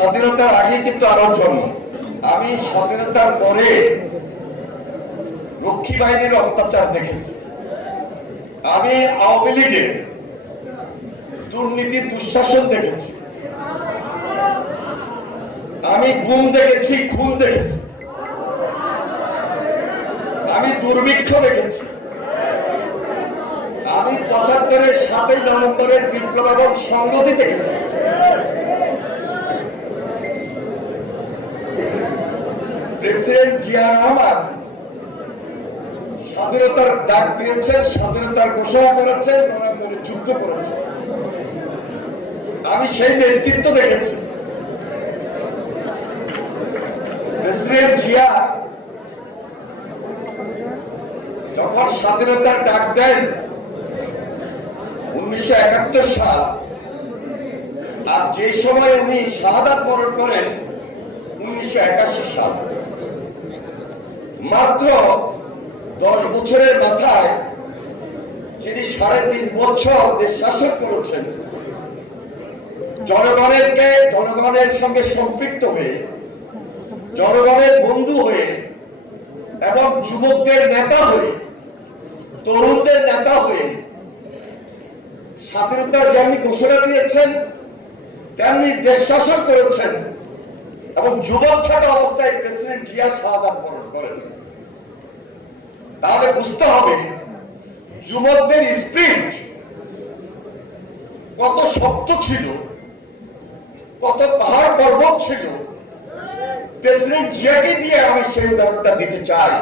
স্বাধীনতার আগে কিন্তু আরও জন্ম। আমি স্বাধীনতার পরে রক্ষী বাহিনীর অত্যাচার দেখেছি। আমি আওয়ামী লীগের দুর্নীতি, দুঃশাসন দেখেছি। আমি গুম দেখেছি, খুন দেখেছি। আমি দুর্ভিক্ষ দেখেছি। আমি পঁচাত্তরের সাতই নভেম্বরের বিপ্লব এবং সংগতি দেখেছি। প্রেসিডেন্ট জিয়া রহমান স্বাধীনতার ডাক দিয়েছেন, স্বাধীনতার ঘোষণা করেছেন যুদ্ধ করেছেন। আমি সেই নেতৃত্ব দেখেছি। প্রেসিডেন্ট জিয়া যখন স্বাধীনতার ডাক দেন, উনিশশো একাত্তর সাল, আর যে সময় উনি শাহাদাত বরণ করেন, উনিশশো একাশি সাল মাত্র দশ বছরের মাথায় যিনি সাড়ে তিন বছর দেশ শাসন করেছেন, জনগণেরকে জনগণের সঙ্গে সম্পৃক্ত হয়ে, জনগণের বন্ধু হয়ে এবং যুবকদের নেতা হয়ে, তরুণদের নেতা হয়ে, স্বাধীনতার যেমনি ঘোষণা দিয়েছেন, তেমনি দেশ শাসন করেছেন এবং যুবক থাকা অবস্থায় প্রেসিডেন্ট জিয়া শাহাদাত করেন। তাহলে বুঝতে হবে, যুবকদের স্পিরিট কত শক্ত ছিল, কত পাহাড় পর্বত ছিল। প্রেসিডেন্ট জিয়াকে দিয়ে আমি সেই উদাহরণটা দিতে চাই।